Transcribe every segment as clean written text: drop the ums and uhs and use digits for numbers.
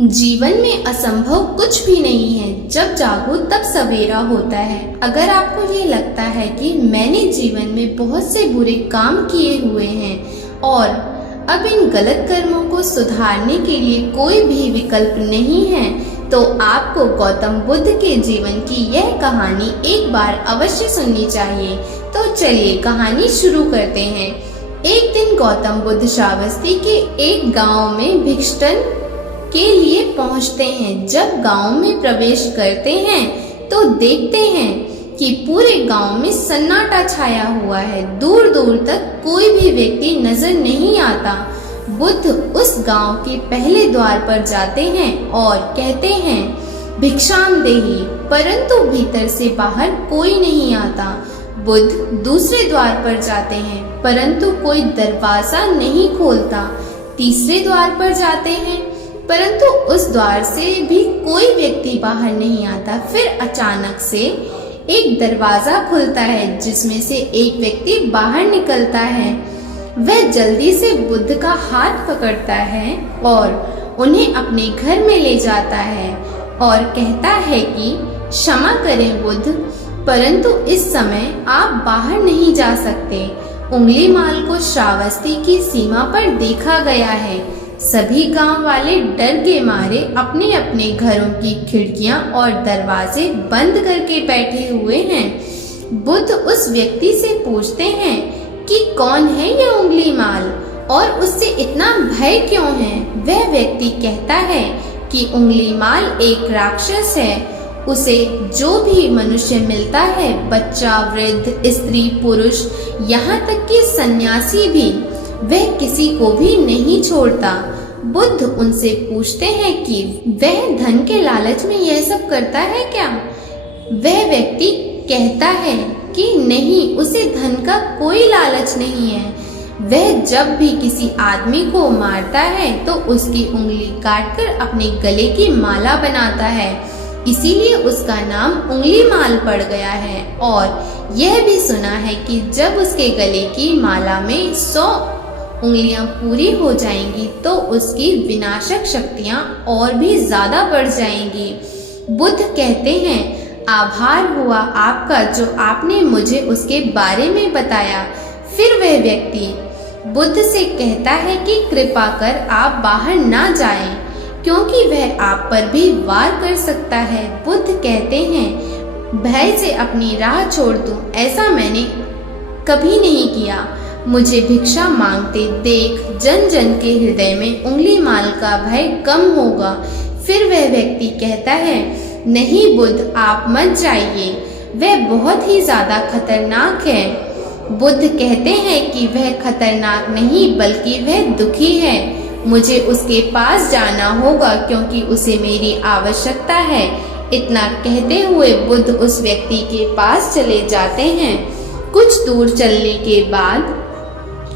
जीवन में असंभव कुछ भी नहीं है। जब जागो तब सवेरा होता है। अगर आपको ये लगता है कि मैंने जीवन में बहुत से बुरे काम किए हुए हैं और अब इन गलत कर्मों को सुधारने के लिए कोई भी विकल्प नहीं है, तो आपको गौतम बुद्ध के जीवन की यह कहानी एक बार अवश्य सुननी चाहिए। तो चलिए कहानी शुरू करते हैं। एक दिन गौतम बुद्ध श्रावस्ती के एक गांव में भिक्षटन के लिए पहुंचते हैं। जब गांव में प्रवेश करते हैं तो देखते हैं कि पूरे गांव में सन्नाटा छाया हुआ है। दूर दूर तक कोई भी व्यक्ति नजर नहीं आता। बुद्ध उस गांव के पहले द्वार पर जाते हैं और कहते हैं भिक्षाम देहि, परंतु भीतर से बाहर कोई नहीं आता। बुद्ध दूसरे द्वार पर जाते हैं, परंतु कोई दरवाजा नहीं खोलता। तीसरे द्वार पर जाते हैं, परंतु उस द्वार से भी कोई व्यक्ति बाहर नहीं आता। फिर अचानक से एक दरवाजा खुलता है जिसमें से एक व्यक्ति बाहर निकलता है। वह जल्दी से बुद्ध का हाथ पकड़ता है और उन्हें अपने घर में ले जाता है और कहता है कि क्षमा करें बुद्ध, परंतु इस समय आप बाहर नहीं जा सकते। उंगलीमाल को श्रावस्ती की सीमा पर देखा गया है। सभी गांव वाले डर के मारे अपने अपने घरों की खिड़कियां और दरवाजे बंद करके बैठे हुए हैं। बुद्ध उस व्यक्ति से पूछते हैं कि कौन है यह उंगलीमाल और उससे इतना भय क्यों है। वह व्यक्ति कहता है कि उंगलीमाल एक राक्षस है। उसे जो भी मनुष्य मिलता है, बच्चा, वृद्ध, स्त्री, पुरुष, यहाँ तक कि सन्यासी भी, वह किसी को भी नहीं छोड़ता। बुद्ध उनसे पूछते हैं कि वह धन के लालच में यह सब करता है क्या। वह व्यक्ति कहता है कि नहीं, उसे धन का कोई लालच नहीं है। वह जब भी किसी आदमी को मारता है तो उसकी उंगली काटकर अपने गले की माला बनाता है, इसीलिए उसका नाम उंगलीमाल पड़ गया है। और यह भी सुना है कि जब उसके गले की माला में 100 उंगलियां पूरी हो जाएंगी तो उसकी विनाशक शक्तियां और भी ज्यादा बढ़ जाएंगी। बुद्ध कहते हैं आभार हुआ आपका जो आपने मुझे उसके बारे में बताया। फिर वह व्यक्ति बुद्ध से कहता है कि कृपा कर आप बाहर ना जाएं, क्योंकि वह आप पर भी वार कर सकता है। बुद्ध कहते हैं भय से अपनी राह छोड़ दूं, ऐसा मैंने कभी नहीं किया। मुझे भिक्षा मांगते देख जन जन के हृदय में उंगलीमाल का भय कम होगा। फिर वह व्यक्ति कहता है नहीं बुद्ध, आप मत जाइए, वह बहुत ही ज्यादा खतरनाक है। बुद्ध कहते हैं कि वह खतरनाक नहीं बल्कि वह दुखी है। मुझे उसके पास जाना होगा क्योंकि उसे मेरी आवश्यकता है। इतना कहते हुए बुद्ध उस व्यक्ति के पास चले जाते हैं। कुछ दूर चलने के बाद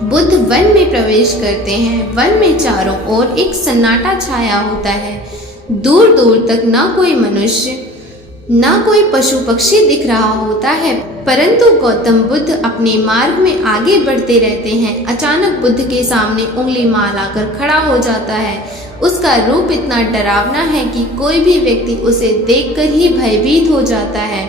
बुद्ध वन में प्रवेश करते हैं। वन में चारों ओर एक सन्नाटा छाया होता है। दूर दूर तक ना कोई मनुष्य ना कोई पशु पक्षी दिख रहा होता है, परंतु गौतम बुद्ध अपने मार्ग में आगे बढ़ते रहते हैं। अचानक बुद्ध के सामने उंगलीमाल आकर खड़ा हो जाता है। उसका रूप इतना डरावना है कि कोई भी व्यक्ति उसे देखकर ही भयभीत हो जाता है।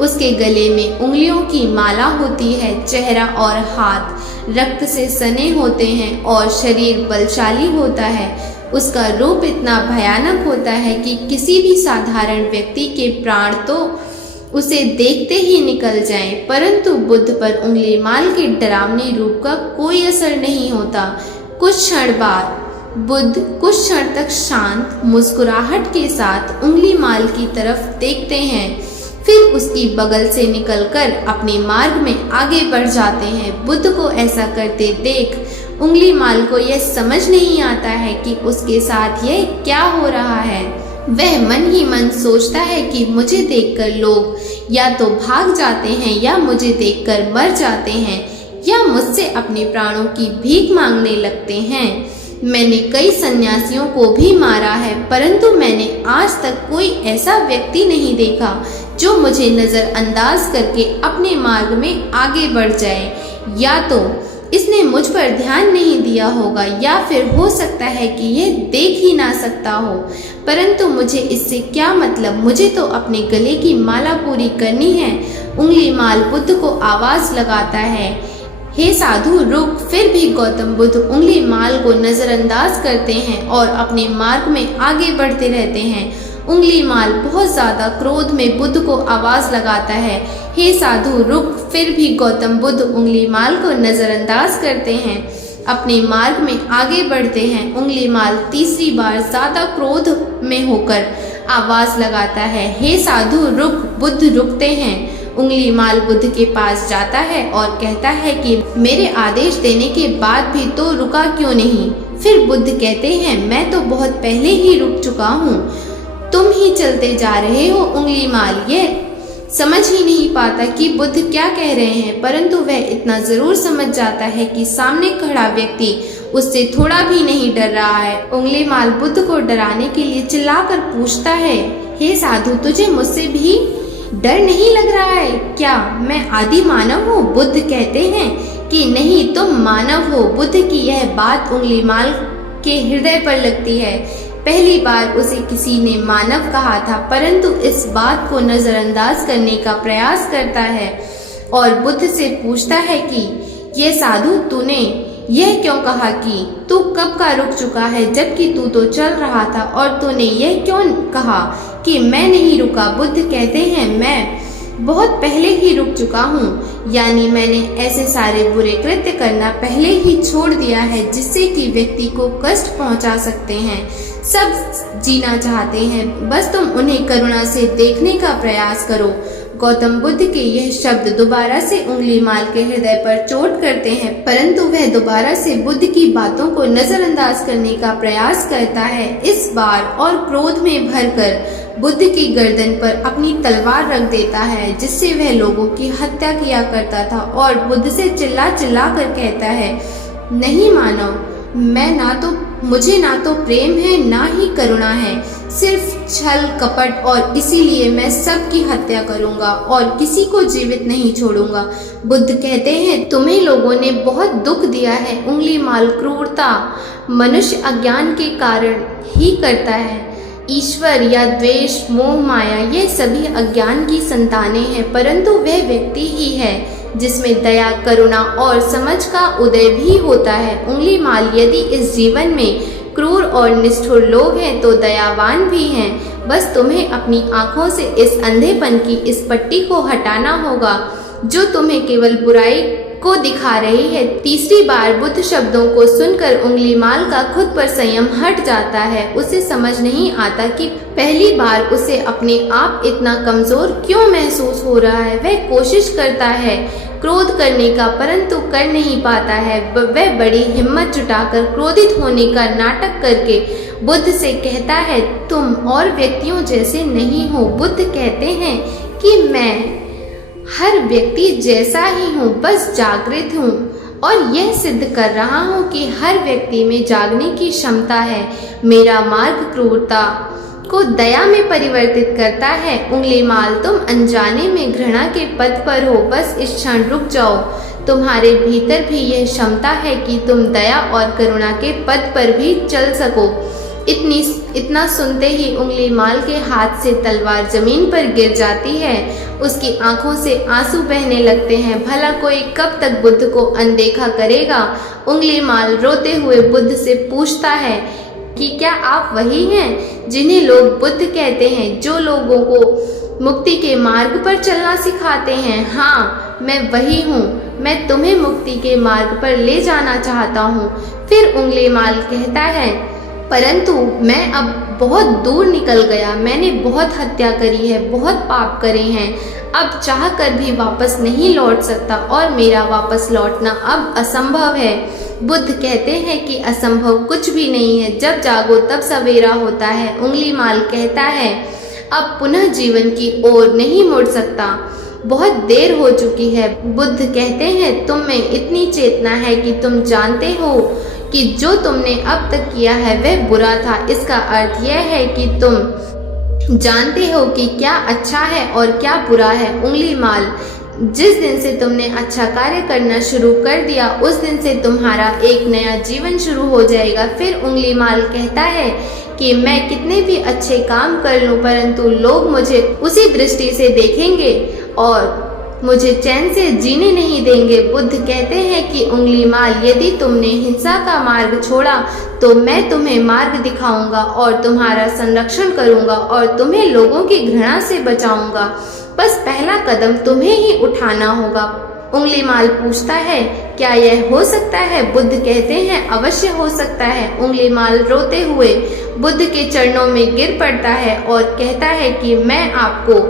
उसके गले में उंगलियों की माला होती है। चेहरा और हाथ रक्त से सने होते हैं और शरीर बलशाली होता है। उसका रूप इतना भयानक होता है कि किसी भी साधारण व्यक्ति के प्राण तो उसे देखते ही निकल जाएं, परंतु बुद्ध पर उंगलीमाल के डरावने रूप का कोई असर नहीं होता। कुछ क्षण बाद बुद्ध कुछ क्षण तक शांत मुस्कुराहट के साथ उंगलीमाल की तरफ देखते हैं, फिर उसकी बगल से निकलकर अपने मार्ग में आगे बढ़ जाते हैं। बुद्ध को ऐसा करते देख उंगलीमाल को यह समझ नहीं आता है कि उसके साथ यह क्या हो रहा है। वह मन ही मन सोचता है कि मुझे देखकर लोग या तो भाग जाते हैं या मुझे देखकर मर जाते हैं या मुझसे अपने प्राणों की भीख मांगने लगते हैं। मैंने कई सन्यासियों को भी मारा है, परंतु मैंने आज तक कोई ऐसा व्यक्ति नहीं देखा जो मुझे नजरअंदाज करके अपने मार्ग में आगे बढ़ जाए। या तो इसने मुझ पर ध्यान नहीं दिया होगा, या फिर हो सकता है कि यह देख ही ना सकता हो। परंतु मुझे इससे क्या मतलब, मुझे तो अपने गले की माला पूरी करनी है। उंगली माल बुद्ध को आवाज लगाता है, हे साधु रुक। फिर भी गौतम बुद्ध उंगली माल को नजरअंदाज करते हैं और अपने मार्ग में आगे बढ़ते रहते हैं। उंगली माल बहुत ज्यादा क्रोध में बुद्ध को आवाज लगाता है, हे साधु रुक। फिर भी गौतम बुद्ध उंगली माल को नजरअंदाज करते हैं, अपने मार्ग में आगे बढ़ते हैं। उंगली माल तीसरी बार ज्यादा क्रोध में होकर आवाज लगाता है, हे साधु रुक। बुद्ध रुकते हैं। उंगली माल बुद्ध के पास जाता है और कहता है कि मेरे आदेश देने के बाद भी तो रुका क्यों नहीं। फिर बुद्ध कहते हैं, मैं तो बहुत पहले ही रुक चुका हूँ, तुम ही चलते जा रहे हो। उंगली माल ये समझ ही नहीं पाता कि बुद्ध क्या कह रहे हैं, परंतु वह इतना जरूर समझ जाता है कि सामने खड़ा व्यक्ति उससे थोड़ा भी नहीं डर रहा है। उंगली माल बुद्ध को डराने के लिए चिल्लाकर पूछता है, हे साधु तुझे मुझसे भी डर नहीं लग रहा है क्या? मैं आदि मानव हूँ। बुद्ध कहते हैं कि नहीं, तुम मानव हो। बुद्ध की यह बात उंगली माल के हृदय पर लगती है। पहली बार उसे किसी ने मानव कहा था, परंतु इस बात को नजरअंदाज करने का प्रयास करता है और बुद्ध से पूछता है कि ये साधु तूने यह क्यों कहा कि तू कब का रुक चुका है, जबकि तू तो चल रहा था, और तूने यह क्यों कहा कि मैं नहीं रुका। बुद्ध कहते हैं, मैं बहुत पहले ही रुक चुका हूँ, यानी मैंने ऐसे सारे बुरे कृत्य करना पहले ही छोड़ दिया है जिससे कि व्यक्ति को कष्ट पहुँचा सकते हैं। सब जीना चाहते हैं, बस तुम उन्हें करुणा से देखने का प्रयास करो। गौतम बुद्ध के यह शब्द दोबारा से उंगली माल के हृदय पर चोट करते हैं, परंतु वह दोबारा से बुद्ध की बातों को नजरअंदाज करने का प्रयास करता है। इस बार और क्रोध में भरकर बुद्ध की गर्दन पर अपनी तलवार रख देता है, जिससे वह लोगों की हत्या किया करता था, और बुद्ध से चिल्ला चिल्ला कर कहता है, नहीं मानव, मुझे ना तो प्रेम है ना ही करुणा है, सिर्फ छल कपट, और इसीलिए मैं सबकी हत्या करूंगा और किसी को जीवित नहीं छोड़ूंगा। बुद्ध कहते हैं, तुम्हें लोगों ने बहुत दुख दिया है। उंगली माल क्रूरता मनुष्य अज्ञान के कारण ही करता है। ईश्वर या द्वेष मोह माया ये सभी अज्ञान की संतानें हैं, परंतु वह व्यक्ति ही है जिसमें दया करुणा और समझ का उदय भी होता है। उंगली माल, यदि इस जीवन में क्रूर और निष्ठुर लोग हैं तो दयावान भी हैं। बस तुम्हें अपनी आंखों से इस अंधेपन की इस पट्टी को हटाना होगा जो तुम्हें केवल बुराई को दिखा रही है। तीसरी बार बुद्ध शब्दों को सुनकर उंगली माल का खुद पर संयम हट जाता है। उसे समझ नहीं आता कि पहली बार उसे अपने आप इतना कमजोर क्यों महसूस हो रहा है। वह कोशिश करता है क्रोध करने का, परंतु कर नहीं पाता है। वह बड़ी हिम्मत जुटाकर क्रोधित होने का नाटक करके बुद्ध से कहता है, तुम और व्यक्तियों जैसे नहीं हो। बुद्ध कहते हैं कि मैं हर व्यक्ति जैसा ही हूँ, बस जागृत हूँ और यह सिद्ध कर रहा हूँ कि हर व्यक्ति में जागने की क्षमता है। मेरा मार्ग क्रूरता को दया में परिवर्तित करता है। उंगली माल, तुम अनजाने में घृणा के पथ पर हो, बस इस क्षण रुक जाओ। तुम्हारे भीतर भी यह क्षमता है कि तुम दया और करुणा के पथ पर भी चल सको। इतना सुनते ही उंगली माल के हाथ से तलवार जमीन पर गिर जाती है। उसकी आंखों से आंसू बहने लगते हैं। भला कोई कब तक बुद्ध को अनदेखा करेगा। उंगली माल रोते हुए बुद्ध से पूछता है कि क्या आप वही हैं जिन्हें लोग बुद्ध कहते हैं, जो लोगों को मुक्ति के मार्ग पर चलना सिखाते हैं? हाँ, मैं वही हूँ। मैं तुम्हें मुक्ति के मार्ग पर ले जाना चाहता हूँ। फिर उंगली माल कहता है, परंतु मैं अब बहुत दूर निकल गया। मैंने बहुत हत्या करी है, बहुत पाप करे हैं। अब चाह कर भी वापस नहीं लौट सकता और मेरा वापस लौटना अब असंभव है। बुद्ध कहते हैं कि असंभव कुछ भी नहीं है, जब जागो तब सवेरा होता है। उंगली माल कहता है, अब पुनः जीवन की ओर नहीं मुड़ सकता, बहुत देर हो चुकी है। बुद्ध कहते हैं, तुम में इतनी चेतना है कि तुम जानते हो कि जो तुमने अब तक किया है वह बुरा था। इसका अर्थ यह है कि तुम जानते हो कि क्या अच्छा है और क्या बुरा है। उंगली माल, जिस दिन से तुमने अच्छा कार्य करना शुरू कर दिया उस दिन से तुम्हारा एक नया जीवन शुरू हो जाएगा। फिर उंगलीमाल कहता है कि मैं कितने भी अच्छे काम कर लूं परंतु लोग मुझे उसी दृष्टि से देखेंगे और मुझे चैन से जीने नहीं देंगे। बुद्ध कहते हैं कि उंगलीमाल, यदि तुमने हिंसा का मार्ग छोड़ा तो मैं तुम्हें मार्ग दिखाऊंगा और तुम्हारा संरक्षण करूंगा और तुम्हें लोगों की घृणा से बचाऊंगा। बस पहला कदम तुम्हें ही उठाना होगा। उंगलीमाल पूछता है, क्या यह हो सकता है? बुद्ध कहते हैं, अवश्य हो सकता है। उंगलीमाल रोते हुए बुद्ध के चरणों में गिर पड़ता है और कहता है कि मैं आपको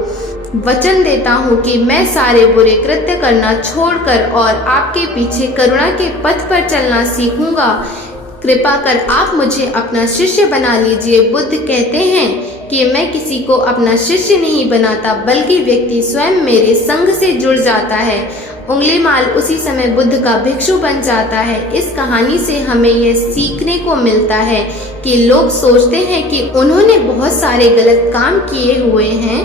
वचन देता हूँ कि मैं सारे बुरे कृत्य करना छोड़कर और आपके पीछे करुणा के पथ पर चलना सीखूंगा। कृपा कर आप मुझे अपना शिष्य बना लीजिए। बुद्ध कहते हैं कि मैं किसी को अपना शिष्य नहीं बनाता बल्कि व्यक्ति स्वयं मेरे संग से जुड़ जाता है। उंगलीमाल उसी समय बुद्ध का भिक्षु बन जाता है। इस कहानी से हमें यह सीखने को मिलता है कि लोग सोचते हैं कि उन्होंने बहुत सारे गलत काम किए हुए हैं,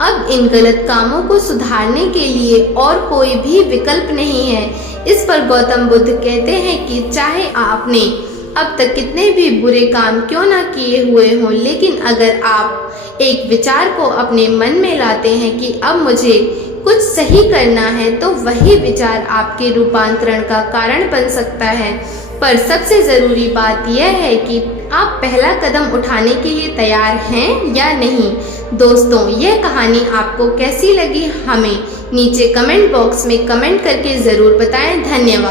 अब इन गलत कामों को सुधारने के लिए और कोई भी विकल्प नहीं है। इस पर गौतम बुद्ध कहते हैं कि चाहे आपने अब तक कितने भी बुरे काम क्यों ना किए हुए हों, लेकिन अगर आप एक विचार को अपने मन में लाते हैं कि अब मुझे कुछ सही करना है तो वही विचार आपके रूपांतरण का कारण बन सकता है। पर सबसे जरूरी बात यह है कि आप पहला कदम उठाने के लिए तैयार हैं या नहीं। दोस्तों, यह कहानी आपको कैसी लगी हमें नीचे कमेंट बॉक्स में कमेंट करके जरूर बताएं। धन्यवाद।